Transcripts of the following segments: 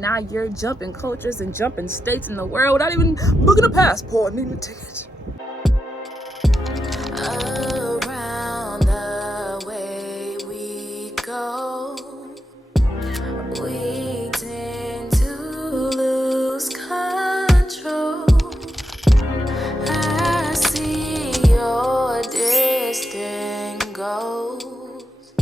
Now you're jumping cultures and jumping states in the world without even booking a passport and needing a ticket. Around the way we go, we tend to lose control. I see your distant goals.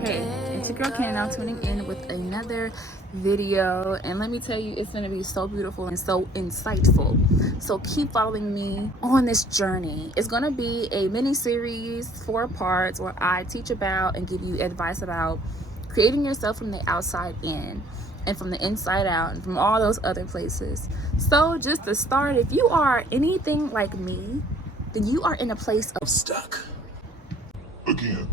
Hey, it's your girl Ken, now tuning in with another video, and let me tell you, it's going to be so beautiful and so insightful. So keep following me on this journey. It's going to be a mini series, 4 parts, where I teach about and give you advice about creating yourself from the outside in and from the inside out and from all those other places. So just to start, if you are anything like me, then you are in a place of stuck again.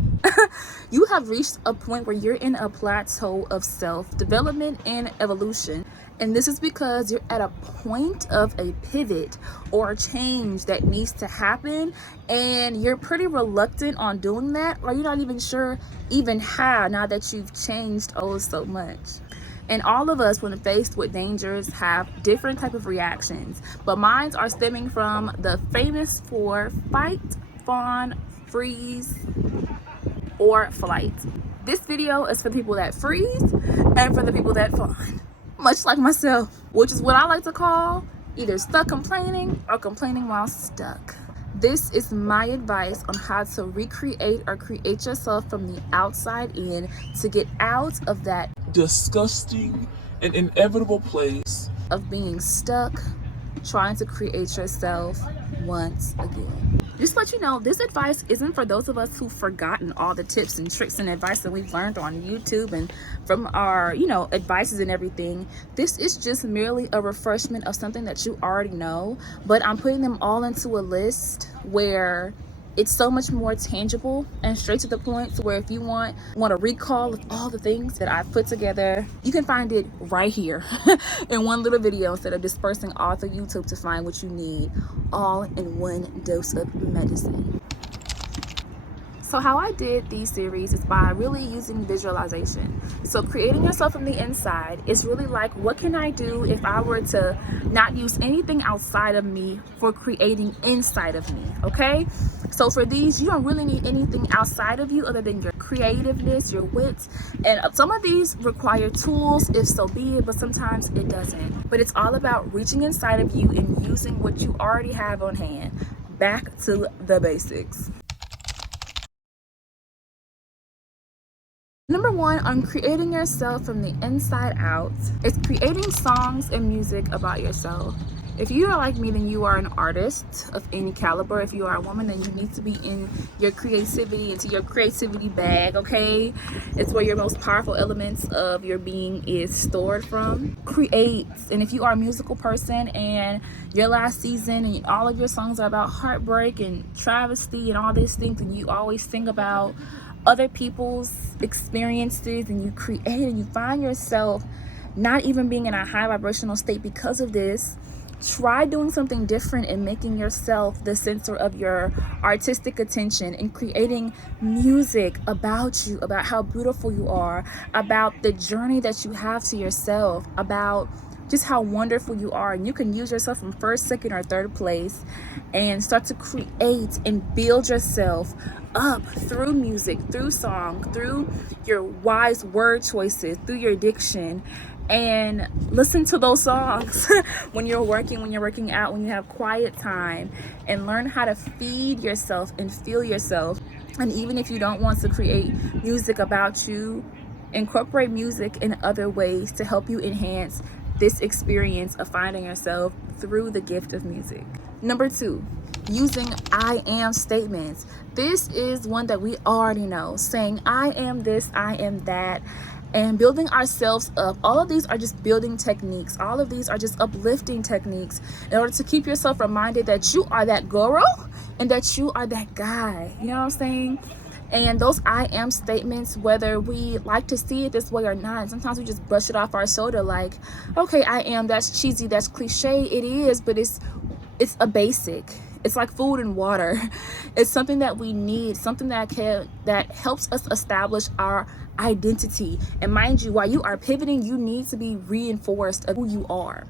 You have reached a point where you're in a plateau of self-development and evolution. And this is because you're at a point of a pivot or a change that needs to happen. And you're pretty reluctant on doing that, or you're not even sure even how, now that you've changed oh so much. And all of us, when faced with dangers, have different type of reactions. But mine are stemming from the famous 4: fight, fawn, freeze, or flight. This video is for the people that freeze and for the people that fawn, much like myself, which is what I like to call either stuck complaining or complaining while stuck. This is my advice on how to recreate or create yourself from the outside in to get out of that disgusting and inevitable place of being stuck, trying to create yourself once again. Just to let you know, this advice isn't for those of us who've forgotten all the tips and tricks and advice that we've learned on YouTube and from our, advices and everything. This is just merely a refreshment of something that you already know, but I'm putting them all into a list where it's so much more tangible and straight to the point, so where if you want a recall of all the things that I've put together, you can find it right here in one little video instead of dispersing all through YouTube to find what you need all in one dose of medicine. So how I did these series is by really using visualization. So creating yourself from the inside is really like, what can I do if I were to not use anything outside of me for creating inside of me, okay? So for these, you don't really need anything outside of you other than your creativeness, your wits. And some of these require tools, if so be it, but sometimes it doesn't. But it's all about reaching inside of you and using what you already have on hand. Back to the basics. Number 1 on creating yourself from the inside out is creating songs and music about yourself. If you are like me, then you are an artist of any caliber. If you are a woman, then you need to be in your creativity, into your creativity bag, okay? It's where your most powerful elements of your being is stored from. Create. And if you are a musical person and your last season and all of your songs are about heartbreak and travesty and all these things, and you always sing about other people's experiences, and you create and you find yourself not even being in a high vibrational state because of this, try doing something different and making yourself the center of your artistic attention and creating music about you, about how beautiful you are, about the journey that you have to yourself, about just how wonderful you are. And you can use yourself from 1st, 2nd, or 3rd place and start to create and build yourself up through music, through song, through your wise word choices, through your diction. And listen to those songs when you're working out, when you have quiet time, and learn how to feed yourself and feel yourself. And even if you don't want to create music about you, incorporate music in other ways to help you enhance this experience of finding yourself through the gift of music. Number 2, using I am statements. This is one that we already know, saying I am this, I am that, and building ourselves up. All of these are just building techniques. All of these are just uplifting techniques in order to keep yourself reminded that you are that girl and that you are that guy. You know what I'm saying? And those I am statements, whether we like to see it this way or not, sometimes we just brush it off our shoulder like, okay, I am, that's cheesy, that's cliche. It is, but it's a basic. It's like food and water. It's something that we need, something that helps us establish our identity. And mind you, while you are pivoting, you need to be reinforced of who you are,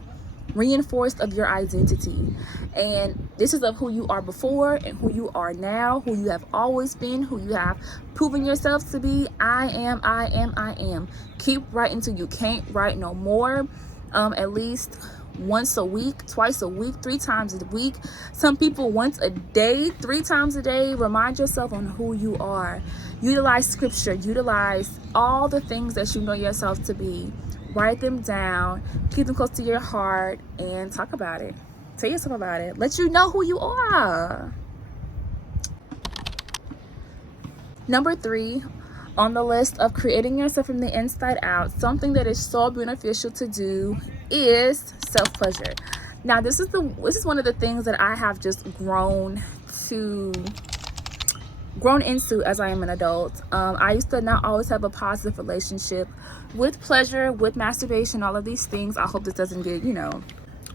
reinforced of your identity. And this is of who you are before and who you are now, who you have always been, who you have proven yourself to be. I am. Keep writing till you can't write no more. At least once a week, twice a week, 3 times a week. Some people once a day, 3 times a day. Remind yourself on who you are. Utilize scripture, utilize all the things that you know yourself to be. Write them down, keep them close to your heart, and talk about it. Tell yourself about it. Let you know who you are. Number 3 on the list of creating yourself from the inside out, something that is so beneficial to do is self-pleasure. Now, this is one of the things that I have just grown into as I am an adult. I used to not always have a positive relationship with pleasure, with masturbation, all of these things. I hope this doesn't get,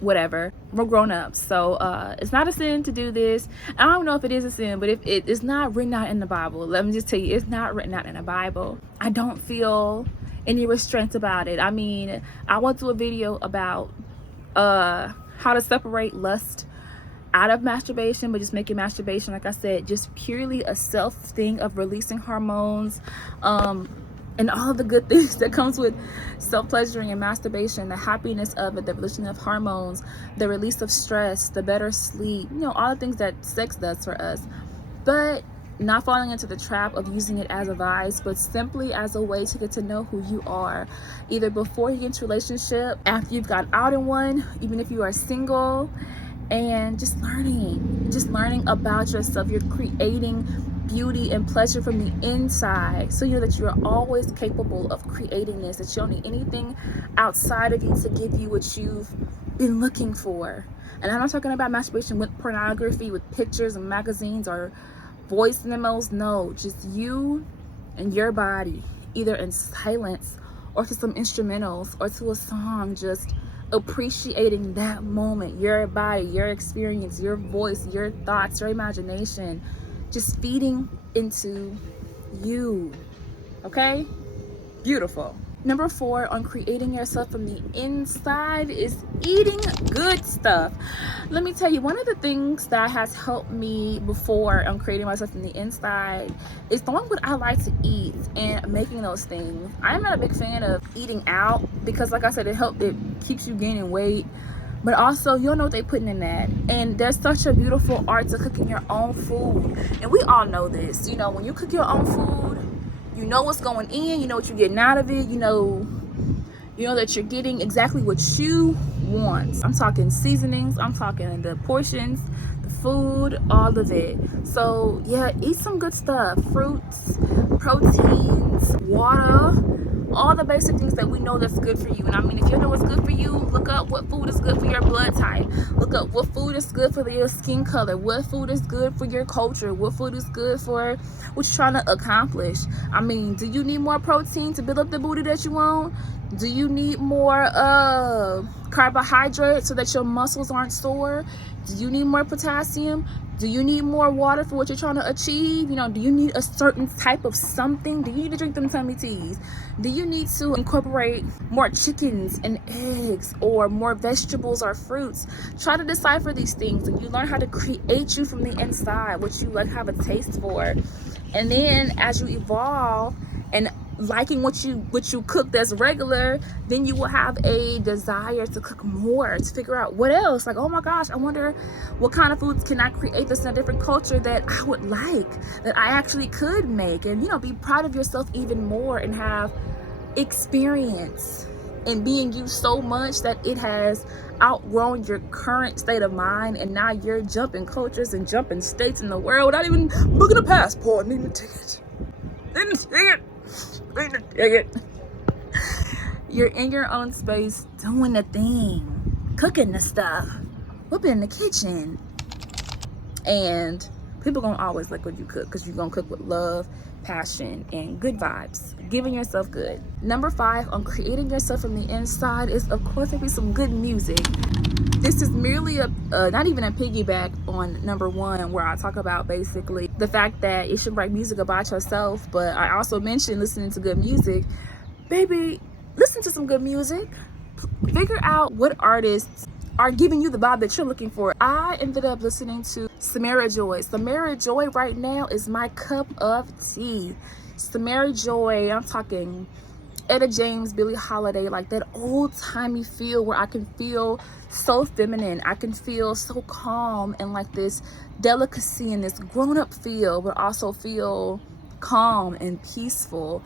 whatever. We're grown up, so it's not a sin to do this. I don't know if it is a sin, but if it is not written out in the Bible, let me just tell you, it's not written out in the Bible. I don't feel any restraints about it. I mean, I went to a video about how to separate lust out of masturbation, but just making masturbation, like I said, just purely a self thing of releasing hormones, and all the good things that comes with self-pleasuring and masturbation, the happiness of it, the releasing of hormones, the release of stress, the better sleep, all the things that sex does for us. But not falling into the trap of using it as a vice, but simply as a way to get to know who you are, either before you get into a relationship, after you've got out in one, even if you are single, and just learning about yourself. You're creating beauty and pleasure from the inside, so that you're always capable of creating this, that you don't need anything outside of you to give you what you've been looking for. And I'm not talking about masturbation with pornography, with pictures and magazines or voice memos. No, just you and your body, either in silence or to some instrumentals or to a song, just appreciating that moment, your body, your experience, your voice, your thoughts, your imagination, just feeding into you. Okay? Beautiful. Number 4 on creating yourself from the inside is eating good stuff. Let me tell you, one of the things that has helped me before on creating myself from the inside is knowing what I like to eat and making those things. I'm not a big fan of eating out because, like I said, it keeps you gaining weight. But also, you don't know what they're putting in that. And there's such a beautiful art to cooking your own food. And we all know this. When you cook your own food, you know what's going in, you know what you're getting out of it, you know that you're getting exactly what you want. I'm talking seasonings, I'm talking the portions, the food, all of it. So yeah, eat some good stuff. Fruits, proteins, water, all the basic things that we know that's good for you. And I mean, if you know what's good for you, look up what food is good for your blood type. Look up what food is good for your skin color. What food is good for your culture. What food is good for what you're trying to accomplish. I mean, do you need more protein to build up the booty that you want? Do you need more carbohydrates so that your muscles aren't sore? Do you need more potassium? Do you need more water for what you're trying to achieve? Do you need a certain type of something? Do you need to drink them tummy teas? Do you need to incorporate more chickens and eggs or more vegetables or fruits? Try to decipher these things, and you learn how to create you from the inside, what you have a taste for. And then as you evolve and liking what you cook that's regular, then you will have a desire to cook more, to figure out what else. Like, oh my gosh, I wonder what kind of foods can I create this in a different culture that I would like, that I actually could make. And be proud of yourself even more and have experience in being you so much that it has outgrown your current state of mind, and now you're jumping cultures and jumping states in the world without even booking a passport, needing a ticket. You're in your own space, doing the thing, cooking the stuff, whooping in the kitchen, and People gonna always like what you cook because you're gonna cook with love, passion, and good vibes, giving yourself good. Number 5 on creating yourself from the inside is, of course, maybe some good music. This is merely a not even a piggyback on number 1, where I talk about basically the fact that you should write music about yourself, but I also mentioned listening to good music. Baby, listen to some good music. Figure out what artists are giving you the vibe that you're looking for. I ended up listening to Samara Joy. Samara Joy right now is my cup of tea. Samara Joy, I'm talking Etta James, Billie Holiday, like that old-timey feel where I can feel so feminine. I can feel so calm and like this delicacy and this grown-up feel, but also feel calm and peaceful.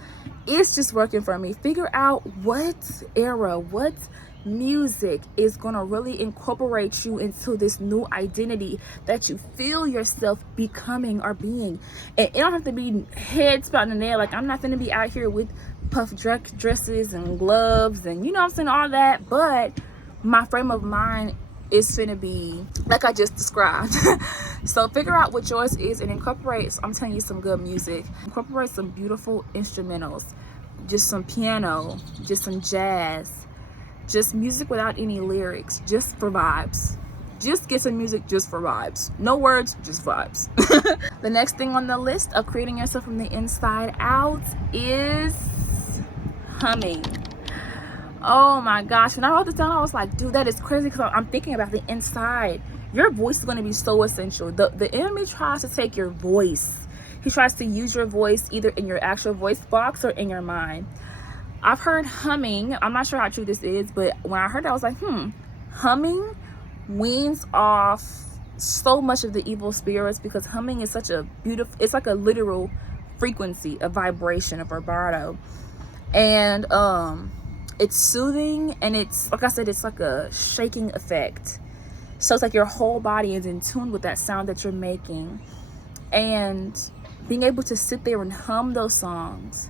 It's just working for me. Figure out what era, what music is gonna really incorporate you into this new identity that you feel yourself becoming or being. And it don't have to be head spouting there. Like, I'm not gonna be out here with puff dresses and gloves and, you know what I'm saying, all that, but my frame of mind is finna be like I just described. So figure out what yours is and incorporate, I'm telling you, some good music. Incorporate some beautiful instrumentals, just some piano, just some jazz, just music without any lyrics, just for vibes. Just get some music just for vibes. No words, just vibes. The next thing on the list of creating yourself from the inside out is humming. Oh my gosh, when I wrote this down, I was like, dude, that is crazy, because I'm thinking about the inside. Your voice is going to be so essential. The enemy tries to take your voice. He tries to use your voice either in your actual voice box or in your mind. I've heard humming, I'm not sure how true this is, but when I heard that, I was like, humming weans off so much of the evil spirits, because humming is such a beautiful, it's like a literal frequency, a vibration, a vibrato. And it's soothing, and it's, like I said, it's like a shaking effect. So it's like your whole body is in tune with that sound that you're making. And being able to sit there and hum those songs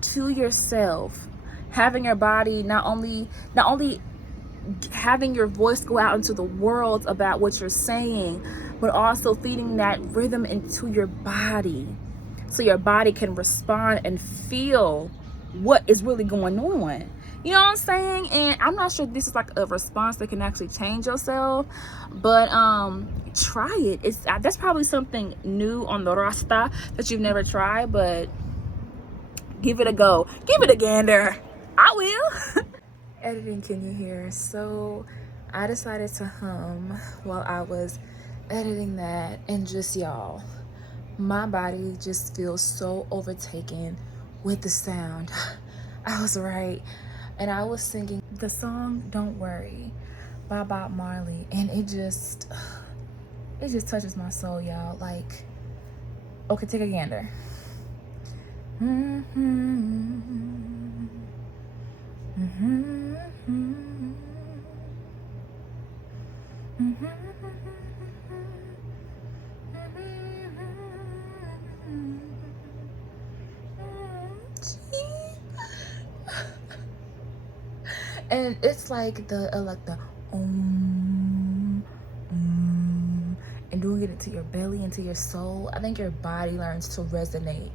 to yourself, having your body not only having your voice go out into the world about what you're saying, but also feeding that rhythm into your body, so your body can respond and feel what is really going on. You know what I'm saying? And I'm not sure this is like a response that can actually change yourself, but try it. That's probably something new on the Rasta that you've never tried, but give it a go. Give it a gander. I will. Editing, can you hear? So I decided to hum while I was editing that, and just, y'all, my body just feels so overtaken with the sound. I was right. And I was singing the song Don't Worry by Bob Marley, and it just touches my soul, y'all. Like, okay, take a gander. And it's like the and doing it into your belly, into your soul. I think your body learns to resonate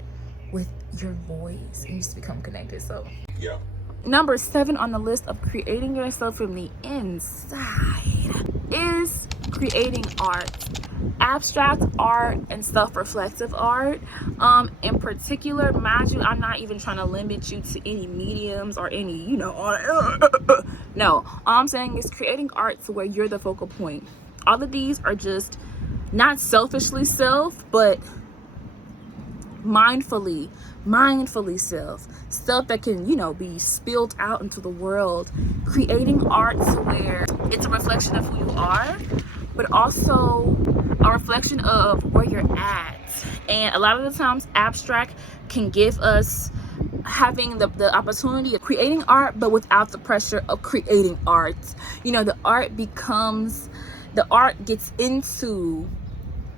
with your voice and you just become connected. So yeah. Number 7 on the list of creating yourself from the inside is creating art. Abstract art and self-reflective art. In particular, mind you, I'm not even trying to limit you to any mediums or any, you know, no. All I'm saying is creating art to where you're the focal point. All of these are just not selfishly self, but mindfully self that can, you know, be spilled out into the world. Creating art to where it's a reflection of who you are, but also a reflection of where you're at. And a lot of the times abstract can give us having the opportunity of creating art, but without the pressure of creating art. You know, the art gets into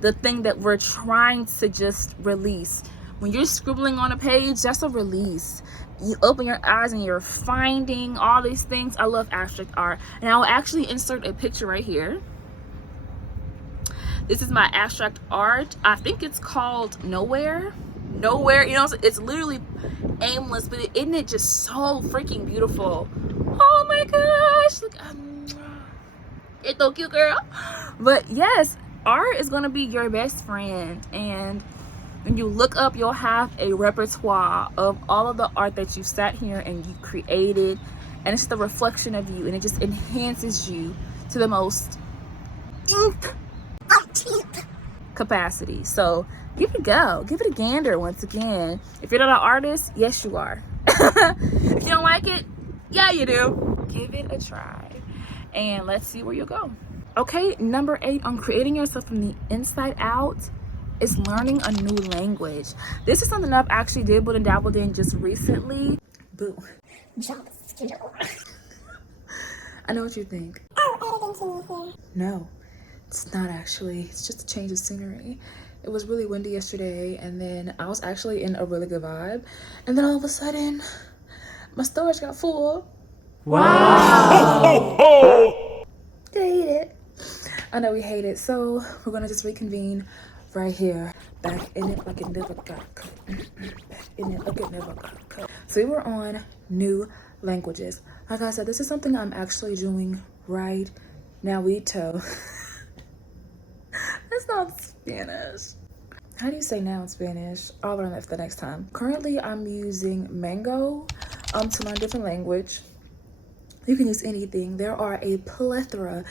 the thing that we're trying to just release. When you're scribbling on a page, that's a release. You open your eyes and you're finding all these things. I love abstract art. And I will actually insert a picture right here This is my abstract art. I think it's called Nowhere. You know, it's literally aimless, but isn't it just so freaking beautiful? Oh my gosh, look, you're so cute, girl. But yes, art is gonna be your best friend, and when you look up, you'll have a repertoire of all of the art that you sat here and you created, and it's the reflection of you, and it just enhances you to the most capacity. So give it a go, give it a gander. Once again, if you're not an artist, yes you are. If you don't like it, yeah you do. Give it a try and let's see where you'll go. Okay, number 8 on creating yourself from the inside out is learning a new language. This is something I've actually dabbled and dabbled in just recently. Boo. I know what you think. No, it's not actually. It's just a change of scenery. It was really windy yesterday, and then I was actually in a really good vibe, and then all of a sudden my storage got full. Wow. I hate it. I know we hate it. So we're gonna just reconvene right here, back in it like it never got cut. Back in it like it never got cut. So we were on new languages. Like I said, this is something I'm actually doing right now. That's not Spanish. How do you say now in Spanish? I'll learn that for the next time. Currently, I'm using Mango to learn a different language. You can use anything. There are a plethora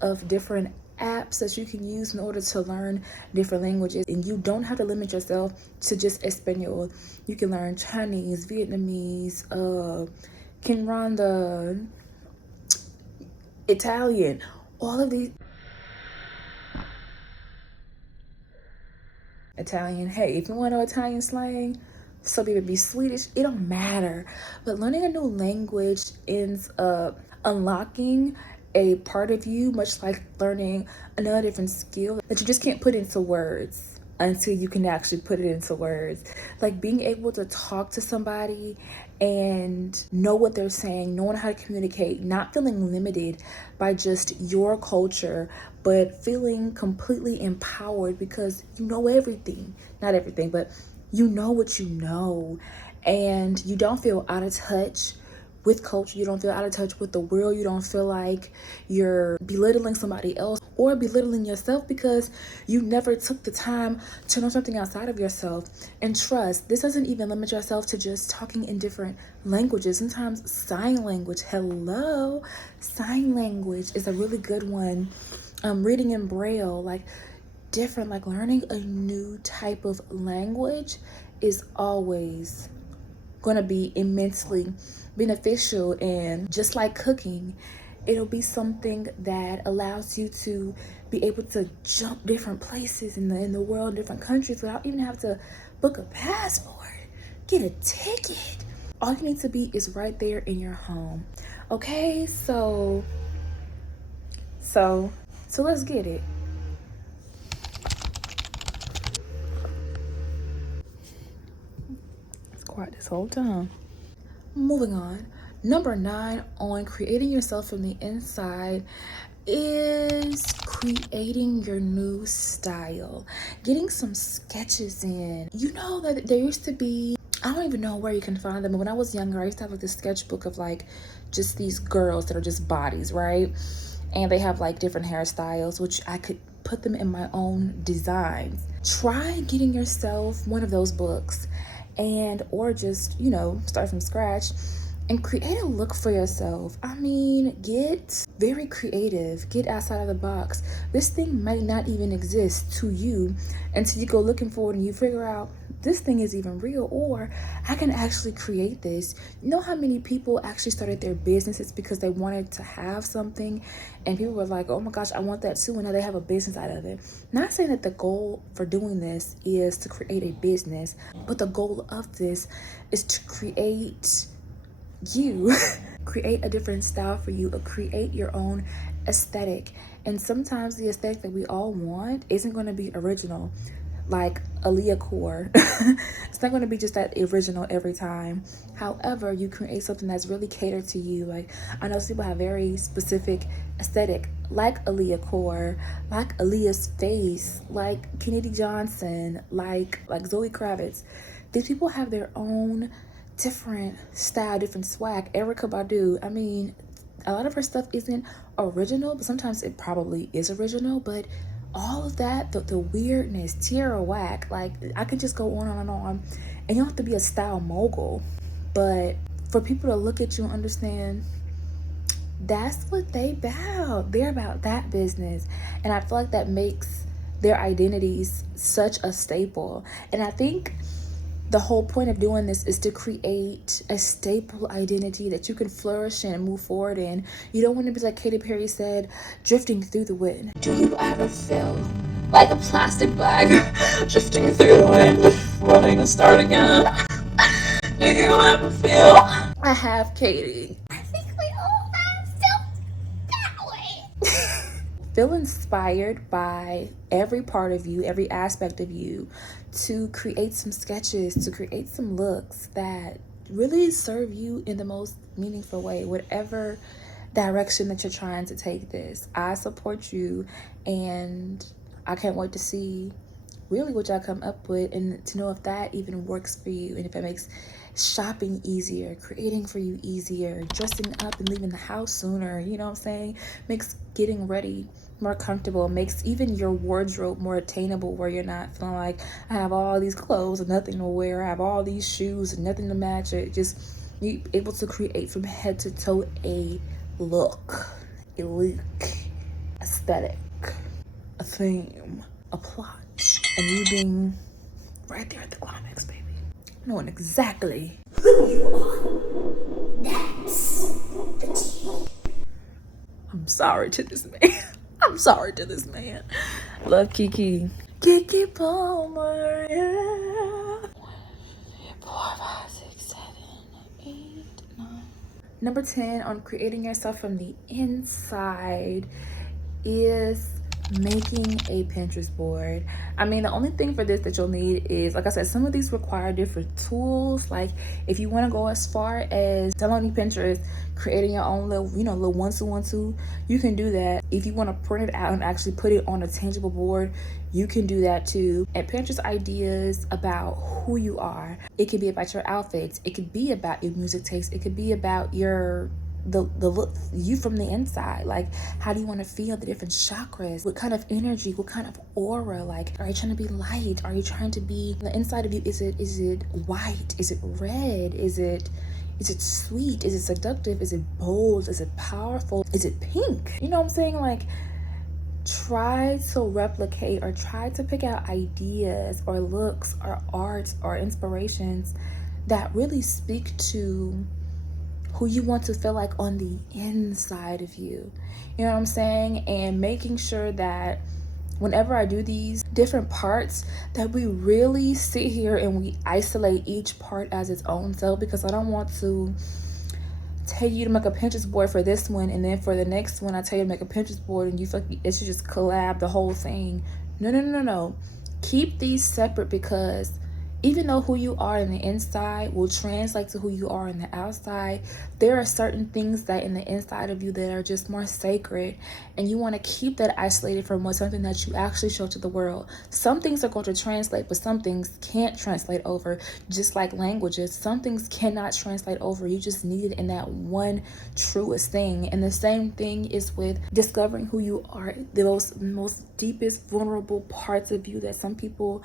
of different apps that you can use in order to learn different languages, and you don't have to limit yourself to just Espanol. You can learn Chinese, Vietnamese, Kinyarwanda, Italian, all of these. Italian, hey, if you want to know Italian slang, some people be Swedish, it don't matter. But learning a new language ends up unlocking a part of you, much like learning another different skill that you just can't put into words until you can actually put it into words. Like being able to talk to somebody and know what they're saying, knowing how to communicate, not feeling limited by just your culture, but feeling completely empowered because you know everything. Not everything, but you know what you know, and you don't feel out of touch with culture. You don't feel out of touch with the world. You don't feel like you're belittling somebody else or belittling yourself because you never took the time to know something outside of yourself. And trust, this doesn't even limit yourself to just talking in different languages. Sometimes sign language, sign language is a really good one. Reading in Braille, like different, like learning a new type of language is always going to be immensely beneficial. And just like cooking, it'll be something that allows you to be able to jump different places in the world, different countries, without even having to book a passport, get a ticket. All you need to be is right there in your home. Okay, so let's get it. It's quiet this whole time. Moving on. Number 9 on creating yourself from the inside is creating your new style. Getting some sketches in. You know that there used to be, I don't even know where you can find them, but when I was younger, I used to have like this sketchbook of like just these girls that are just bodies, right? And they have like different hairstyles, which I could put them in my own designs. Try getting yourself one of those books, and or just, you know, start from scratch and create a look for yourself. I mean, get very creative, get outside of the box. This thing might not even exist to you until you go looking for it and you figure out this thing is even real, or I can actually create this. You know how many people actually started their businesses because they wanted to have something and people were like, oh my gosh, I want that too, and now they have a business out of it. Not saying that the goal for doing this is to create a business, but the goal of this is to create you. Create a different style for you, or create your own aesthetic. And sometimes the aesthetic that we all want isn't going to be original. Like Aaliyah core. It's not going to be just that original every time. However, you create something that's really catered to you. Like, I know some people have very specific aesthetic, like Aaliyah core, like Aaliyah's face, like Kennedy Johnson, like Zoe Kravitz. These people have their own different style, different swag. Erykah Badu, I mean, a lot of her stuff isn't original, but sometimes it probably is original. But all of that, the weirdness, Tierra Whack, like, I could just go on and on. And you don't have to be a style mogul, but for people to look at you and understand that's what they about. They're about that business. And I feel like that makes their identities such a staple. And I think the whole point of doing this is to create a staple identity that you can flourish in and move forward in. You don't want to be, like Katy Perry said, drifting through the wind. Do you ever feel like a plastic bag drifting through the wind, running and starting up? Do you ever feel? I have, Katie. I think we all have felt that way. Feel inspired by every part of you, every aspect of you, to create some sketches, to create some looks that really serve you in the most meaningful way, whatever direction that you're trying to take this. I support you, and I can't wait to see really what y'all come up with, and to know if that even works for you, and if it makes shopping easier, creating for you easier, dressing up and leaving the house sooner, you know what I'm saying, makes getting ready more comfortable, makes even your wardrobe more attainable, where you're not feeling like I have all these clothes and nothing to wear, I have all these shoes and nothing to match it. Just you able to create from head to toe a look, aesthetic, a theme, a plot, and you being right there at the climax, baby, knowing exactly who you are. That's the tea. I'm sorry to this man. I'm sorry to this man. Love, Kiki. Kiki Palmer, yeah. 4, 5, 6, 7, 8, 9. Number 10 on creating yourself from the inside is making a Pinterest board. I mean, the only thing for this that you'll need is, like I said, some of these require different tools. Like if you want to go as far as downloading Pinterest, creating your own little, little 1-2-1-2, you can do that. If you want to print it out and actually put it on a tangible board, you can do that too. And Pinterest ideas about who you are. It could be about your outfits. It could be about your music taste. It could be about your the look, you from the inside. Like, how do you want to feel, the different chakras, what kind of energy, what kind of aura? Like, are you trying to be light? Are you trying to be the inside of you? Is it white? Is it red? Is it sweet? Is it seductive? Is it bold? Is it powerful? Is it pink? You know what I'm saying? Like, try to replicate or try to pick out ideas or looks or art or inspirations that really speak to who you want to feel like on the inside of you. You know what I'm saying? And making sure that whenever I do these different parts, that we really sit here and we isolate each part as its own self, because I don't want to tell you to make a Pinterest board for this one, and then for the next one I tell you to make a Pinterest board and you feel like it should just collab the whole thing. No. Keep these separate, because even though who you are in the inside will translate to who you are in the outside, there are certain things that in the inside of you that are just more sacred, and you want to keep that isolated from what's something that you actually show to the world. Some things are going to translate, but some things can't translate over. Just like languages, some things cannot translate over. You just need it in that one truest thing. And the same thing is with discovering who you are, the most deepest vulnerable parts of you that some people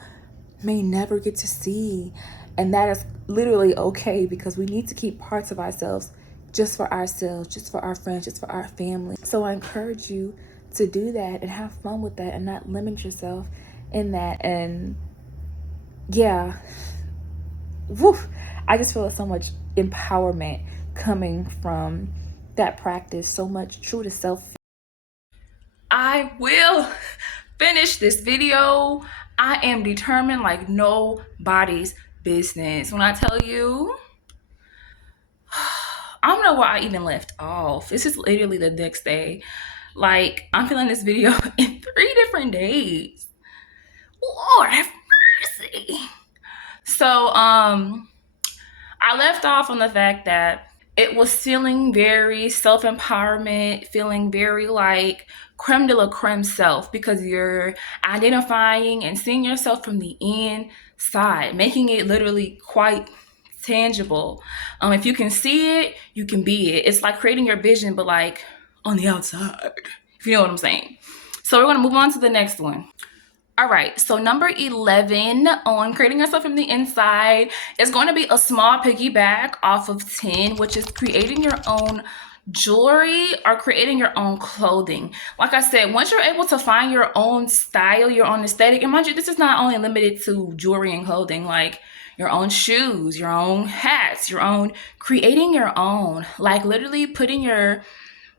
may never get to see. And that is literally okay, because we need to keep parts of ourselves just for ourselves, just for our friends, just for our family. So I encourage you to do that and have fun with that and not limit yourself in that. And yeah, woo, I just feel so much empowerment coming from that practice, so much true to self. I will finish this video. I am determined like nobody's business. When I tell you, I don't know where I even left off. This is literally the next day. Like, I'm filming this video in 3 different days. Lord have mercy. So I left off on the fact that it was feeling very self-empowerment, feeling very like creme de la creme self, because you're identifying and seeing yourself from the inside, making it literally quite tangible. If you can see it, you can be it. It's like creating your vision, but like on the outside, if you know what I'm saying. So we're going to move on to the next one. All right, so number 11 on creating yourself from the inside is going to be a small piggyback off of 10, which is creating your own jewelry or creating your own clothing. Like I said, once you're able to find your own style, your own aesthetic, and mind you, this is not only limited to jewelry and clothing, like your own shoes, your own hats, your own, creating your own, like literally putting your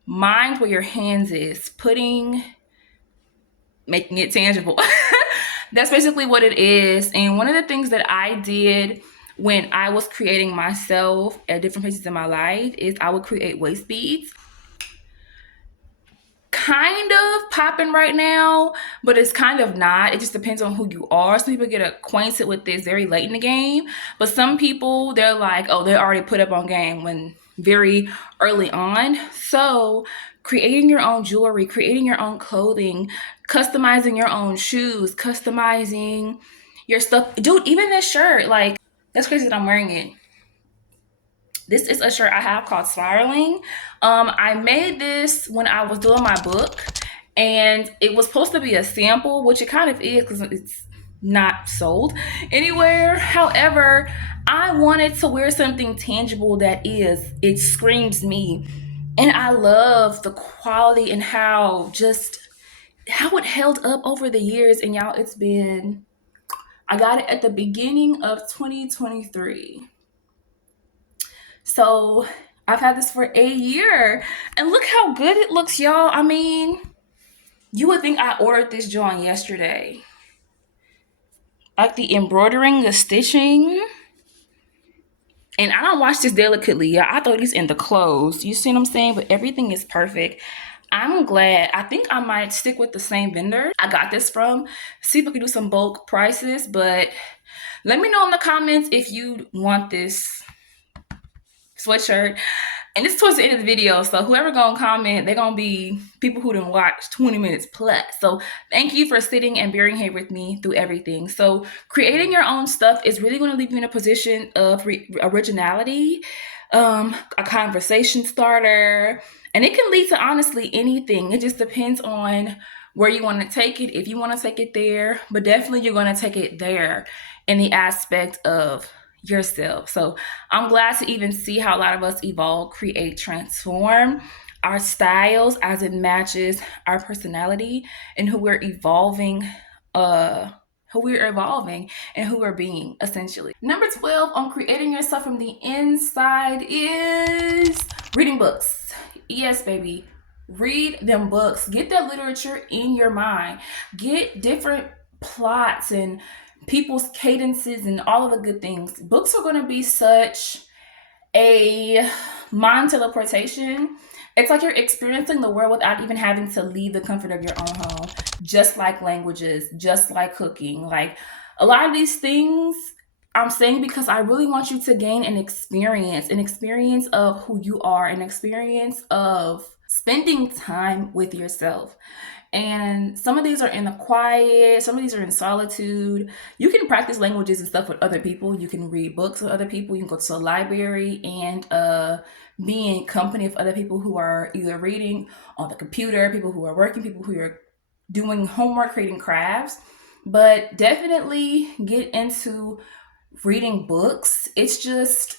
mind where your hands is, making it tangible. That's basically what it is. And one of the things that I did when I was creating myself at different places in my life is I would create waist beads. Kind of popping right now, but it's kind of not. It just depends on who you are. Some people get acquainted with this very late in the game, but some people, they're like, oh, they already put up on game when very early on. So creating your own jewelry, creating your own clothing, customizing your own shoes, customizing your stuff. Dude, even this shirt, like, that's crazy that I'm wearing it. This is a shirt I have called Spiraling. I made this when I was doing my book, and it was supposed to be a sample, which it kind of is because it's not sold anywhere. However, I wanted to wear something tangible that it screams me. And I love the quality and how it held up over the years. And y'all, I got it at the beginning of 2023. So I've had this for a year, and look how good it looks, y'all. I mean, you would think I ordered this joint yesterday. Like the embroidering, the stitching. And I don't wash this delicately, y'all. I throw these in the clothes. You see what I'm saying? But everything is perfect. I'm glad. I think I might stick with the same vendor I got this from. See if I can do some bulk prices. But let me know in the comments if you want this sweatshirt. And it's towards the end of the video, so whoever gonna comment, they're gonna be people who didn't watch 20 minutes plus. So thank you for sitting and bearing here with me through everything. So creating your own stuff is really gonna leave you in a position of originality, a conversation starter, and it can lead to honestly anything. It just depends on where you want to take it, if you want to take it there, but definitely you're going to take it there in the aspect of yourself. So I'm glad to even see how a lot of us evolve, create, transform our styles as it matches our personality and who we're evolving, and who we're being, essentially. Number 12 on creating yourself from the inside is reading books. Yes, baby. Read them books. Get that literature in your mind. Get different plots and people's cadences and all of the good things. Books are going to be such a mind teleportation. It's like you're experiencing the world without even having to leave the comfort of your own home. Just like languages, just like cooking. Like a lot of these things I'm saying because I really want you to gain an experience of who you are, an experience of spending time with yourself. And some of these are in the quiet, some of these are in solitude. You can practice languages and stuff with other people. You can read books with other people. You can go to a library and be in company of other people who are either reading on the computer, people who are working, people who are doing homework, creating crafts. But definitely get into reading books. It's just,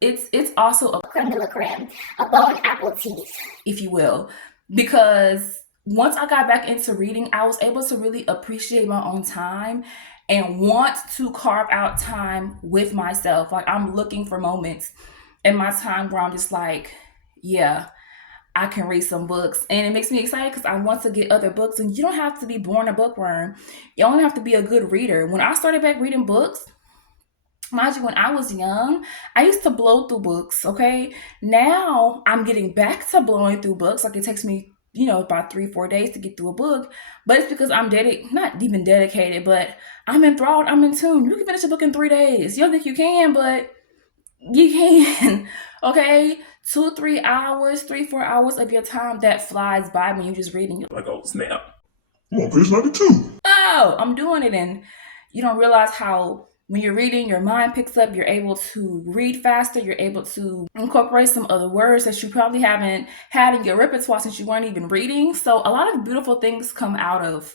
it's also a creme de la creme, a bone apple teeth, if you will, because once I got back into reading, I was able to really appreciate my own time and want to carve out time with myself. Like I'm looking for moments in my time where I'm just like, yeah, I can read some books. And it makes me excited because I want to get other books. And you don't have to be born a bookworm. You only have to be a good reader. When I started back reading books, mind you, when I was young, I used to blow through books, okay? Now I'm getting back to blowing through books. Like it takes me about 3-4 days to get through a book, but it's because I'm not even dedicated, but I'm enthralled, I'm in tune. You can finish a book in 3 days. You don't think you can, but you can. Okay, 2-3 hours, 3-4 hours of your time that flies by when you're just reading. You're like, oh snap, I'm on page 92. Oh, I'm doing it, and you don't realize how when you're reading, your mind picks up. You're able to read faster. You're able to incorporate some other words that you probably haven't had in your repertoire since you weren't even reading. So a lot of beautiful things come out of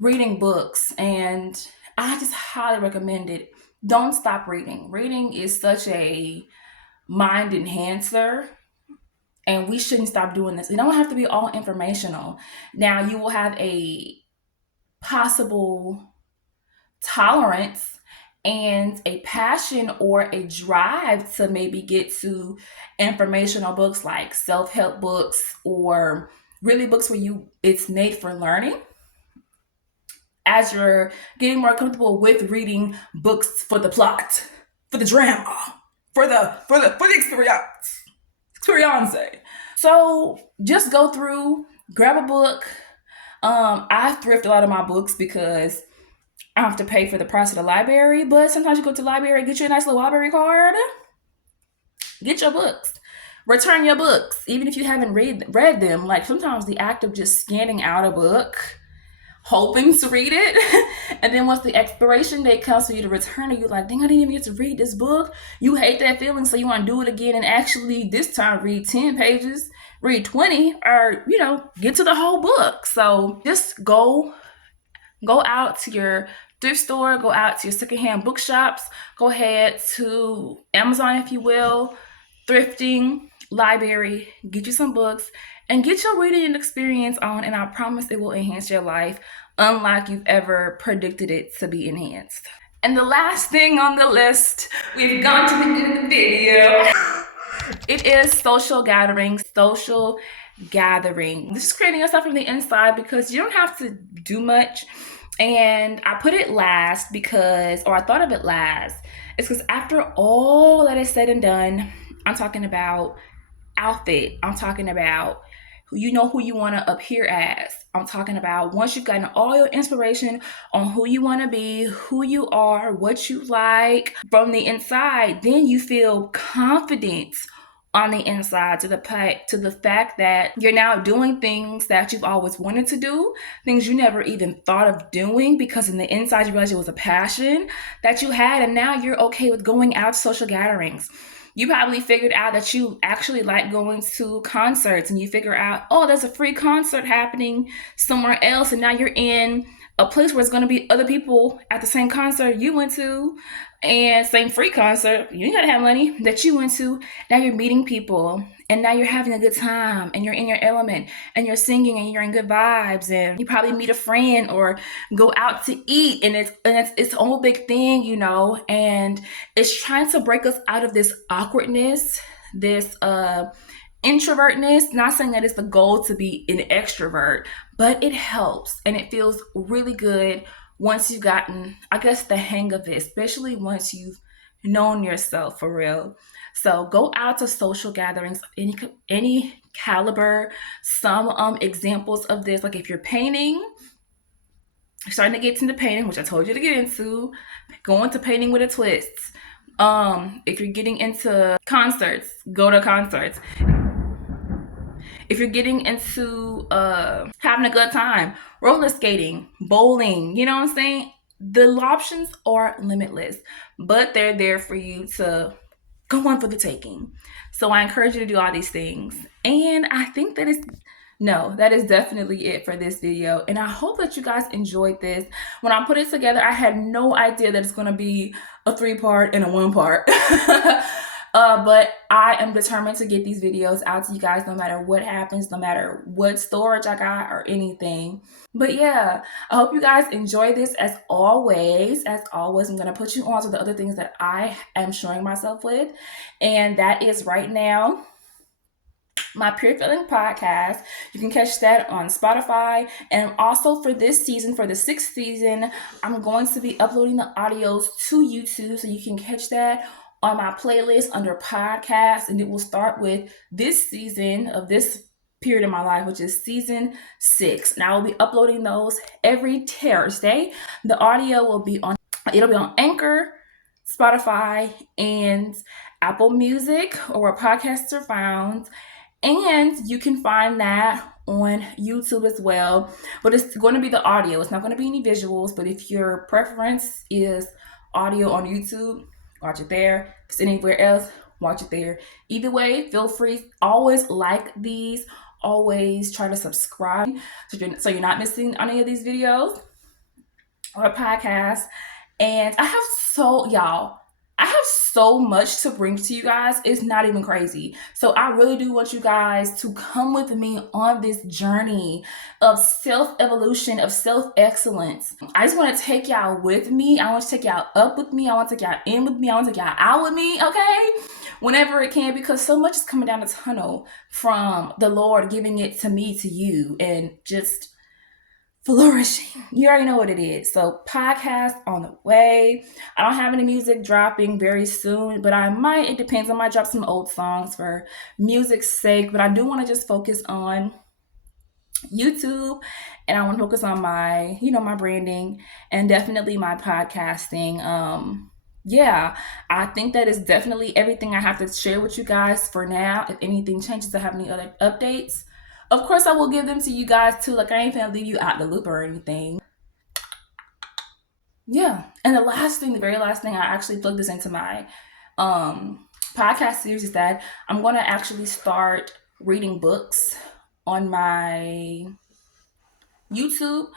reading books, and I just highly recommend it. Don't stop reading. Reading is such a mind enhancer, and we shouldn't stop doing this. It don't have to be all informational. Now, you will have a possible tolerance and a passion or a drive to maybe get to informational books like self-help books, or really books where it's made for learning. As you're getting more comfortable with reading books for the plot, for the drama, for the experience. So just go through, grab a book. I thrift a lot of my books because I have to pay for the price of the library, but sometimes you go to the library, get you a nice little library card, get your books, return your books, even if you haven't read them. Like sometimes the act of just scanning out a book, hoping to read it, and then once the expiration date comes for you to return it, you're like, dang, I didn't even get to read this book. You hate that feeling, so you want to do it again and actually this time read 10 pages, read 20, or get to the whole book. So just go out to your thrift store, go out to your secondhand bookshops, go ahead to Amazon, if you will, thrifting, library, get you some books, and get your reading experience on, and I promise it will enhance your life unlike you've ever predicted it to be enhanced. And the last thing on the list, we've gone to the end of the video. It is social gathering. Social gathering. This is creating yourself from the inside because you don't have to do much. And I put it last I thought of it last. It's because after all that is said and done, I'm talking about outfit. I'm talking about who you want to appear as. I'm talking about once you've gotten all your inspiration on who you want to be, who you are, what you like from the inside, then you feel confident on the inside to the fact that you're now doing things that you've always wanted to do, things you never even thought of doing, because in the inside you realized it was a passion that you had, and now you're okay with going out to social gatherings. You probably figured out that you actually like going to concerts, and you figure out, oh, there's a free concert happening somewhere else, and now you're in a place where it's going to be other people at the same concert you went to, and same free concert, you ain't gotta have money, that you went to. Now you're meeting people, and now you're having a good time, and you're in your element, and you're singing, and you're in good vibes, and you probably meet a friend or go out to eat, and it's a whole big thing, and it's trying to break us out of this awkwardness, this introvertness. Not saying that it's the goal to be an extrovert, but it helps, and it feels really good once you've gotten, I guess, the hang of it, especially once you've known yourself for real. So go out to social gatherings, any caliber. Some examples of this, like if you're painting, starting to get into painting, which I told you to get into, go into painting with a twist. If you're getting into concerts, go to concerts. If you're getting into having a good time, roller skating, bowling, you know what I'm saying? The options are limitless, but they're there for you to go on for the taking. So I encourage you to do all these things. And I think that is definitely it for this video. And I hope that you guys enjoyed this. When I put it together, I had no idea that it's going to be a 3-part and a 1-part. But I am determined to get these videos out to you guys no matter what happens, no matter what storage I got or anything. But yeah, I hope you guys enjoy this. As always, I'm going to put you on to the other things that I am showing myself with. And that is right now my Pure Feeling podcast. You can catch that on Spotify. And also for this season, for the 6th season, I'm going to be uploading the audios to YouTube, so you can catch that on my playlist under podcasts, and it will start with this season of this period in my life, which is season 6. And I will be uploading those every Thursday. The audio will be on, it'll be on Anchor, Spotify, and Apple Music, or where podcasts are found. And you can find that on YouTube as well. But it's going to be the audio. It's not going to be any visuals. But if your preference is audio on YouTube, watch it there. If it's anywhere else, watch it there. Either way, feel free. Always like these. Always try to subscribe so you're not missing any of these videos or podcasts. And I have so much to bring to you guys. It's not even crazy. So I really do want you guys to come with me on this journey of self-evolution, of self-excellence. I just want to take y'all with me. I want to take y'all up with me. I want to take y'all in with me. I want to take y'all out with me, okay? Whenever it can, because so much is coming down the tunnel from the Lord giving it to me, to you, and just flourishing. You already know what it is. So podcast on the way. I don't have any music dropping very soon, but I might. It depends. I might drop some old songs for music's sake, but I do want to just focus on YouTube, and I want to focus on my, my branding, and definitely my podcasting. Yeah, I think that is definitely everything I have to share with you guys for now. If anything changes, I have any other updates, of course I will give them to you guys too. Like, I ain't gonna leave you out the loop or anything. Yeah. And the very last thing, I actually plugged this into my podcast series, is that I'm gonna actually start reading books on my YouTube,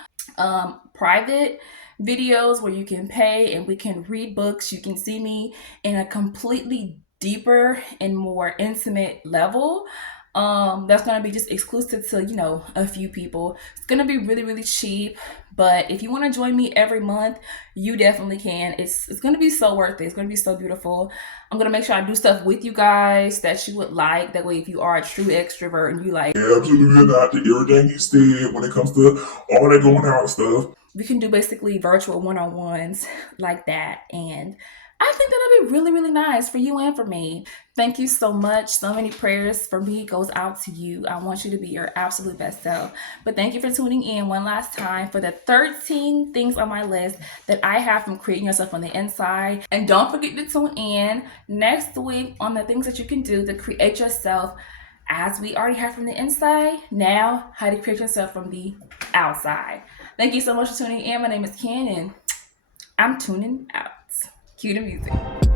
private videos where you can pay and we can read books. You can see me in a completely deeper and more intimate level. That's going to be just exclusive to, a few people. It's going to be really, really cheap, but if you want to join me every month, you definitely can. It's going to be so worth it. It's going to be so beautiful. I'm going to make sure I do stuff with you guys that you would like. That way, if you are a true extrovert and you like, absolutely not, to everything he said when it comes to all that going out stuff, we can do basically virtual one-on-ones like that. And I think that'll be really, really nice for you and for me. Thank you so much. So many prayers for me goes out to you. I want you to be your absolute best self. But thank you for tuning in one last time for the 13 things on my list that I have from creating yourself on the inside. And don't forget to tune in next week on the things that you can do to create yourself, as we already have from the inside. Now, how to create yourself from the outside. Thank you so much for tuning in. My name is Ken, and I'm tuning out. Cue the music.